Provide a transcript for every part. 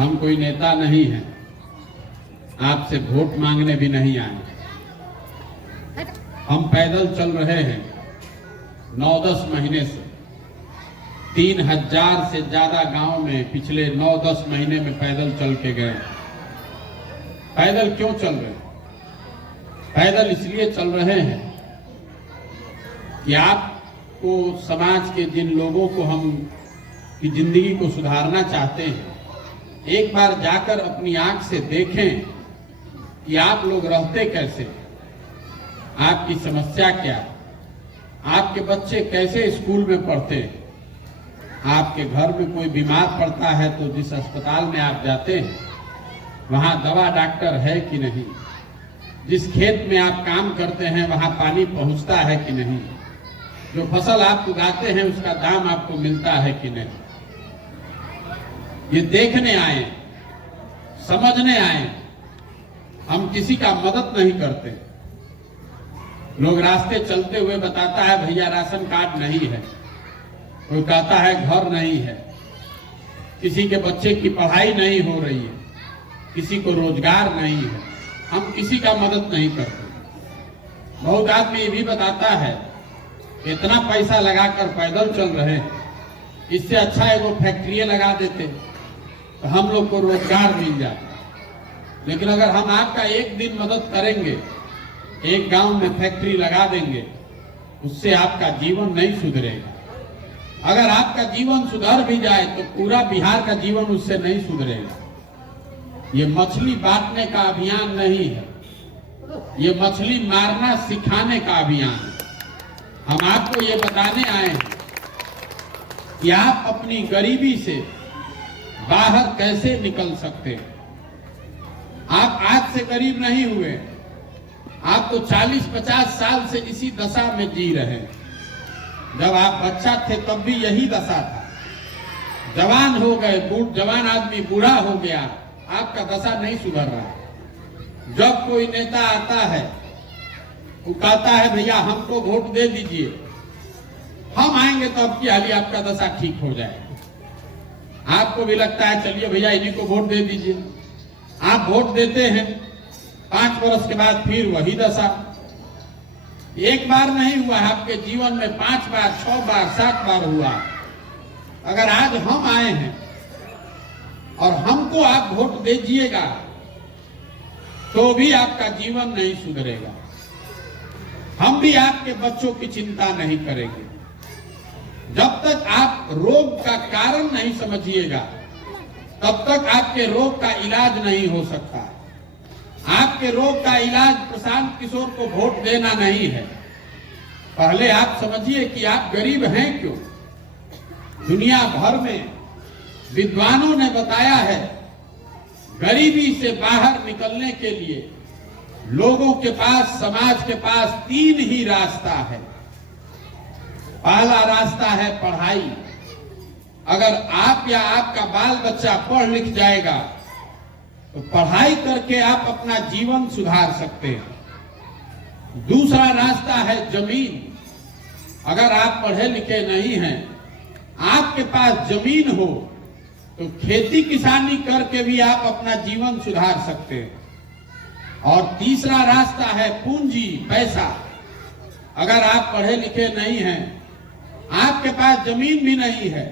हम कोई नेता नहीं हैं, आपसे वोट मांगने भी नहीं आए। हम पैदल चल रहे हैं 9-10 महीने से। 3000 से ज्यादा गांव में पिछले 9-10 महीने में पैदल चल के गए। पैदल क्यों चल रहे हैं? पैदल इसलिए चल रहे हैं कि आपको, समाज के जिन लोगों को हम की जिंदगी को सुधारना चाहते हैं, एक बार जाकर अपनी आंख से देखें कि आप लोग रहते कैसे, आपकी समस्या क्या, आपके बच्चे कैसे स्कूल में पढ़ते हैं, आपके घर में कोई बीमार पड़ता है तो जिस अस्पताल में आप जाते हैं वहां दवा डॉक्टर है कि नहीं, जिस खेत में आप काम करते हैं वहां पानी पहुंचता है कि नहीं, जो फसल आप उगाते हैं उसका दाम आपको मिलता है कि नहीं। ये देखने आए, समझने आए, हम किसी का मदद नहीं करते। लोग रास्ते चलते हुए बताता है भैया राशन कार्ड नहीं है, कोई कहता है घर नहीं है, किसी के बच्चे की पढ़ाई नहीं हो रही है, किसी को रोजगार नहीं है। हम किसी का मदद नहीं करते। बहुत आदमी ये भी बताता है इतना पैसा लगाकर पैदल चल रहे हैं, इससे अच्छा है वो फैक्ट्री लगा देते तो हम लोग को रोजगार मिल जाता। लेकिन अगर हम आपका एक दिन मदद करेंगे, एक गांव में फैक्ट्री लगा देंगे, उससे आपका जीवन नहीं सुधरेगा। अगर आपका जीवन सुधर भी जाए तो पूरा बिहार का जीवन उससे नहीं सुधरेगा। ये मछली बांटने का अभियान नहीं है, ये मछली मारना सिखाने का अभियान है। हम आपको ये बताने आए हैं कि आप अपनी गरीबी से बाहर कैसे निकल सकते हैं। आप आज से गरीब नहीं हुए, आप तो 40-50 साल से इसी दशा में जी रहे हैं। जब आप बच्चा थे तब भी यही दशा था। जवान हो गए, जवान आदमी बूढ़ा हो गया, आपका दशा नहीं सुधर रहा। जब कोई नेता आता है वो कहता है भैया हमको वोट दे दीजिए, हम आएंगे तो अब की हाली आपका दशा ठीक हो जाएगा। आपको भी लगता है चलिए भैया इन्हीं को वोट दे दीजिए। आप वोट देते हैं, 5 वर्ष के बाद फिर वही दशा। एक बार नहीं हुआ, आपके जीवन में 5 बार, 6 बार, 7 बार हुआ। अगर आज हम आए हैं और हमको आप वोट दीजिएगा तो भी आपका जीवन नहीं सुधरेगा। हम भी आपके बच्चों की चिंता नहीं करेंगे। जब तक आप रोग का कारण नहीं समझिएगा तब तक आपके रोग का इलाज नहीं हो सकता। आपके रोग का इलाज प्रशांत किशोर को वोट देना नहीं है। पहले आप समझिए कि आप गरीब हैं क्यों। दुनिया भर में विद्वानों ने बताया है गरीबी से बाहर निकलने के लिए लोगों के पास, समाज के पास 3 ही रास्ता है। पहला रास्ता है पढ़ाई। अगर आप या आपका बाल बच्चा पढ़ लिख जाएगा तो पढ़ाई करके आप अपना जीवन सुधार सकते हैं। दूसरा रास्ता है जमीन। अगर आप पढ़े लिखे नहीं हैं, आपके पास जमीन हो तो खेती किसानी करके भी आप अपना जीवन सुधार सकते हैं। और तीसरा रास्ता है पूंजी, पैसा। अगर आप पढ़े लिखे नहीं हैं, आपके पास जमीन भी नहीं है,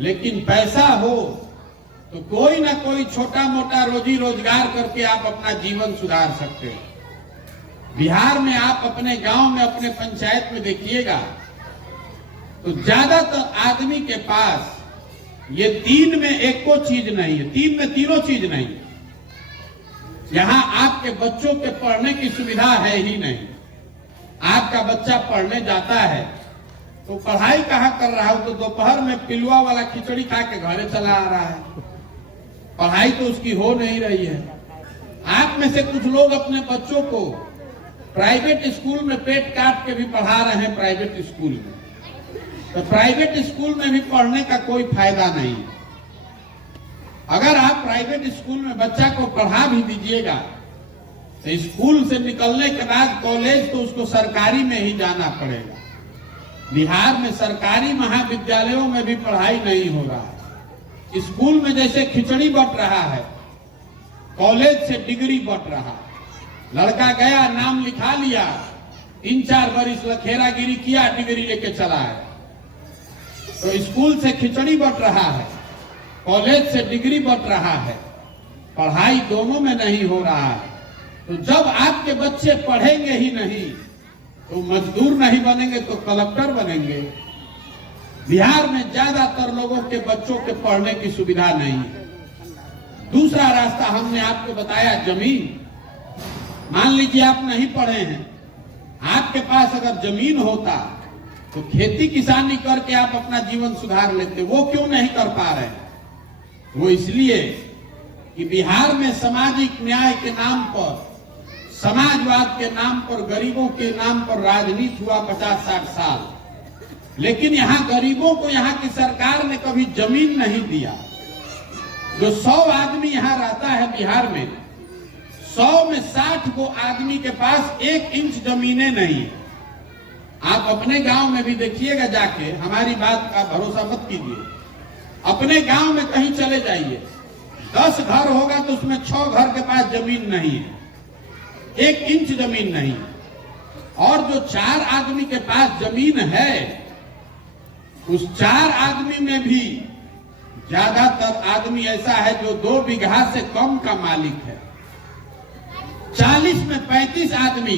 लेकिन पैसा हो तो कोई ना कोई छोटा मोटा रोजी रोजगार करके आप अपना जीवन सुधार सकते हैं। बिहार में आप अपने गांव में, अपने पंचायत में देखिएगा तो ज्यादातर आदमी के पास ये 3 में एक को चीज नहीं है, 3 में तीनों चीज नहीं है। यहां आपके बच्चों के पढ़ने की सुविधा है ही नहीं। आपका बच्चा पढ़ने जाता है तो पढ़ाई कहाँ कर रहा हो, तो दोपहर में पिलुआ वाला खिचड़ी खा के घरे चला आ रहा है। पढ़ाई तो उसकी हो नहीं रही है। आप में से कुछ लोग अपने बच्चों को प्राइवेट स्कूल में पेट काट के भी पढ़ा रहे हैं। प्राइवेट स्कूल में तो प्राइवेट स्कूल में भी पढ़ने का कोई फायदा नहीं है। अगर आप प्राइवेट स्कूल में बच्चा को पढ़ा भी दीजिएगा तो स्कूल से निकलने के बाद कॉलेज तो उसको सरकारी में ही जाना पड़ेगा। बिहार में सरकारी महाविद्यालयों में भी पढ़ाई नहीं हो रहा है। स्कूल में जैसे खिचड़ी बंट रहा है, कॉलेज से डिग्री बंट रहा। लड़का गया, नाम लिखा लिया, 3-4 बरिस लखेरागिरी किया, डिग्री लेके चला है। तो स्कूल से खिचड़ी बंट रहा है, कॉलेज से डिग्री बंट रहा है, पढ़ाई दोनों में नहीं हो रहा है। तो जब आपके बच्चे पढ़ेंगे ही नहीं तो मजदूर नहीं बनेंगे तो कलेक्टर बनेंगे। बिहार में ज्यादातर लोगों के बच्चों के पढ़ने की सुविधा नहीं है। दूसरा रास्ता हमने आपको बताया, जमीन। मान लीजिए आप नहीं पढ़े हैं, आपके पास अगर जमीन होता तो खेती किसानी करके आप अपना जीवन सुधार लेते। वो क्यों नहीं कर पा रहे? वो इसलिए कि बिहार में सामाजिक न्याय के नाम पर, समाजवाद के नाम पर, गरीबों के नाम पर राजनीति हुआ 50-60 साल। लेकिन यहाँ गरीबों को यहाँ की सरकार ने कभी जमीन नहीं दिया। जो 100 आदमी यहाँ रहता है बिहार में, 100 में 60 को आदमी के पास 1 इंच जमीनें नहीं है। आप अपने गांव में भी देखिएगा जाके, हमारी बात का भरोसा मत कीजिए। अपने गांव में कहीं चले जाइए, 10 घर होगा तो उसमें 6 घर के पास जमीन नहीं है, 1 इंच जमीन नहीं। और जो 4 आदमी के पास जमीन है, उस 4 आदमी में भी ज्यादातर आदमी ऐसा है जो 2 बीघा से कम का मालिक है। 40 में 35 आदमी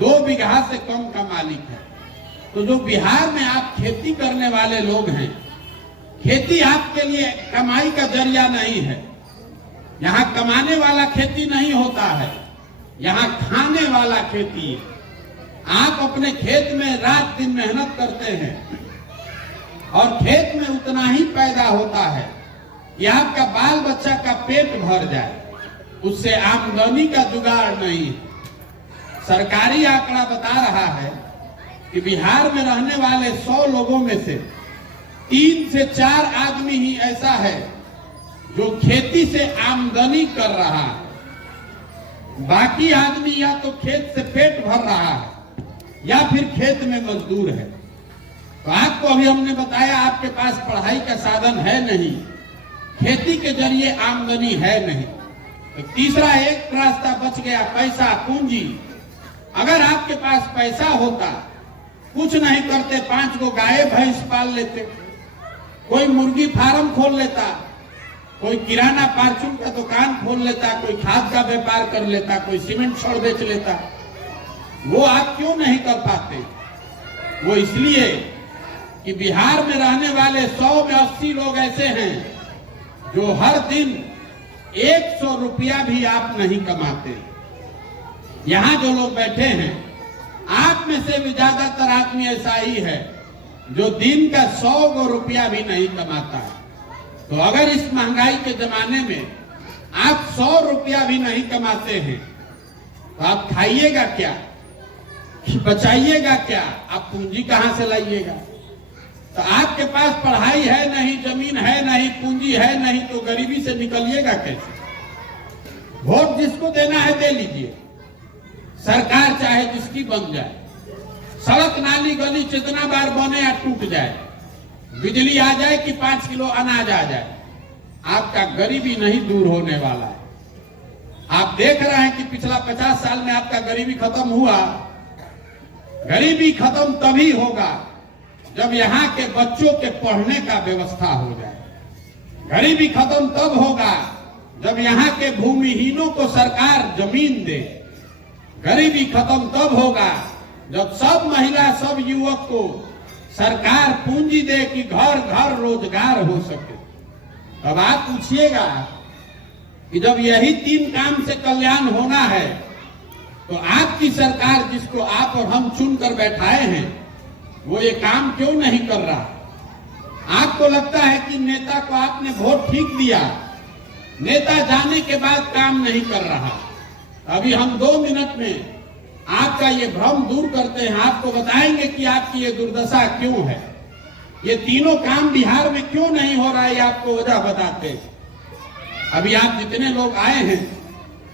2 बीघा से कम का मालिक है। तो जो बिहार में आप खेती करने वाले लोग हैं, खेती आपके लिए कमाई का जरिया नहीं है। यहाँ कमाने वाला खेती नहीं होता है, यहाँ खाने वाला खेती है। आप अपने खेत में रात दिन मेहनत करते हैं और खेत में उतना ही पैदा होता है कि आपका बाल बच्चा का पेट भर जाए, उससे आमदनी का जुगाड़ नहीं है। सरकारी आंकड़ा बता रहा है कि बिहार में रहने वाले 100 लोगों में से 3 से 4 आदमी ही ऐसा है जो खेती से आमदनी कर रहा है। बाकी आदमी या तो खेत से पेट भर रहा है या फिर खेत में मजदूर है। तो आपको अभी हमने बताया, आपके पास पढ़ाई का साधन है नहीं, खेती के जरिए आमदनी है नहीं। तो तीसरा एक रास्ता बच गया, पैसा, पूंजी। अगर आपके पास पैसा होता, कुछ नहीं करते, 5 को गाय भैंस पाल लेते, कोई मुर्गी फार्म खोल लेता, कोई किराना परचून का दुकान खोल लेता, कोई खाद का व्यापार कर लेता, कोई सीमेंट छड़ बेच लेता। वो आप क्यों नहीं कर पाते? वो इसलिए कि बिहार में रहने वाले 100 में 80 लोग ऐसे हैं जो हर दिन 100 रुपया भी आप नहीं कमाते। यहाँ जो लोग बैठे हैं, आप में से भी ज्यादातर आदमी ऐसा ही है जो दिन का 100 रुपया भी नहीं कमाता है। तो अगर इस महंगाई के जमाने में आप 100 रुपया भी नहीं कमाते हैं तो आप खाइएगा क्या, बचाइएगा क्या, आप पूंजी कहां से लाइएगा? तो आपके पास पढ़ाई है नहीं, जमीन है नहीं, पूंजी है नहीं, तो गरीबी से निकलिएगा कैसे? वोट जिसको देना है दे लीजिए, सरकार चाहे जिसकी बन जाए, सड़क नाली गली जितना बार बने या टूट जाए, बिजली आ जाए कि 5 किलो अनाज आ जाए, आपका गरीबी नहीं दूर होने वाला है। आप देख रहे हैं कि पिछला 50 साल में आपका गरीबी खत्म हुआ। गरीबी खत्म तभी होगा जब यहाँ के बच्चों के पढ़ने का व्यवस्था हो जाए। गरीबी खत्म तब होगा जब यहाँ के भूमिहीनों को सरकार जमीन दे। गरीबी खत्म तब होगा जब सब महिला, सब युवक को सरकार पूंजी दे कि घर घर रोजगार हो सके। अब आप पूछिएगा कि जब यही 3 काम से कल्याण होना है तो आपकी सरकार, जिसको आप और हम चुनकर बैठाए हैं, वो ये काम क्यों नहीं कर रहा? आपको लगता है कि नेता को आपने वोट ठीक दिया, नेता जाने के बाद काम नहीं कर रहा। अभी हम 2 मिनट में आपका ये भ्रम दूर करते हैं, आपको बताएंगे कि आपकी ये दुर्दशा क्यों है, ये तीनों काम बिहार में क्यों नहीं हो रहा है, आपको वजह बताते हैं। अभी आप जितने लोग आए हैं,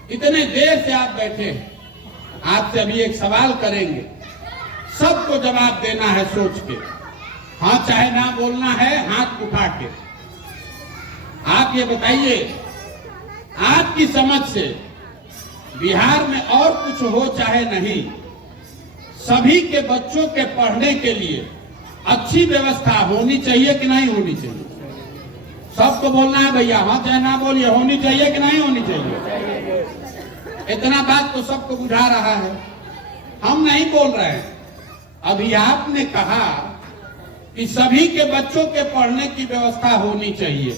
इतने देर से आप बैठे हैं, आपसे अभी एक सवाल करेंगे, सबको जवाब देना है सोच के। हाँ चाहे ना बोलना है हाथ उठा के। आप ये बताइए, आपकी समझ से बिहार में और कुछ हो चाहे नहीं, सभी के बच्चों के पढ़ने के लिए अच्छी व्यवस्था होनी चाहिए कि नहीं होनी चाहिए? सबको बोलना है भैया, हाँ चाहे ना बोलिए, होनी चाहिए कि नहीं होनी चाहिए? इतना बात तो सबको बुझा रहा है, हम नहीं बोल रहे हैं। अभी आपने कहा कि सभी के बच्चों के पढ़ने की व्यवस्था होनी चाहिए।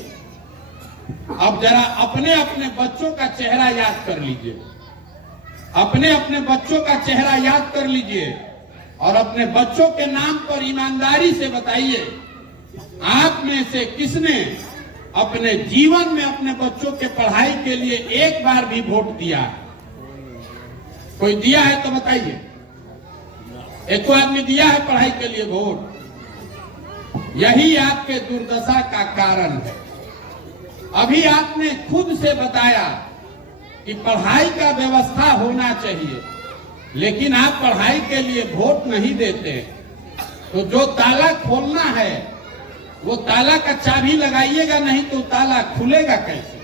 अब जरा अपने अपने बच्चों का चेहरा याद कर लीजिए, अपने अपने बच्चों का चेहरा याद कर लीजिए और अपने बच्चों के नाम पर ईमानदारी से बताइए, आप में से किसने अपने जीवन में अपने बच्चों के पढ़ाई के लिए एक बार भी वोट दिया? कोई दिया है तो बताइए। एक आदमी दिया है पढ़ाई के लिए वोट? यही आपके दुर्दशा का कारण है। अभी आपने खुद से बताया कि पढ़ाई का व्यवस्था होना चाहिए, लेकिन आप पढ़ाई के लिए वोट नहीं देते। तो जो ताला खोलना है वो ताला का चाबी लगाइएगा, नहीं तो ताला खुलेगा कैसे?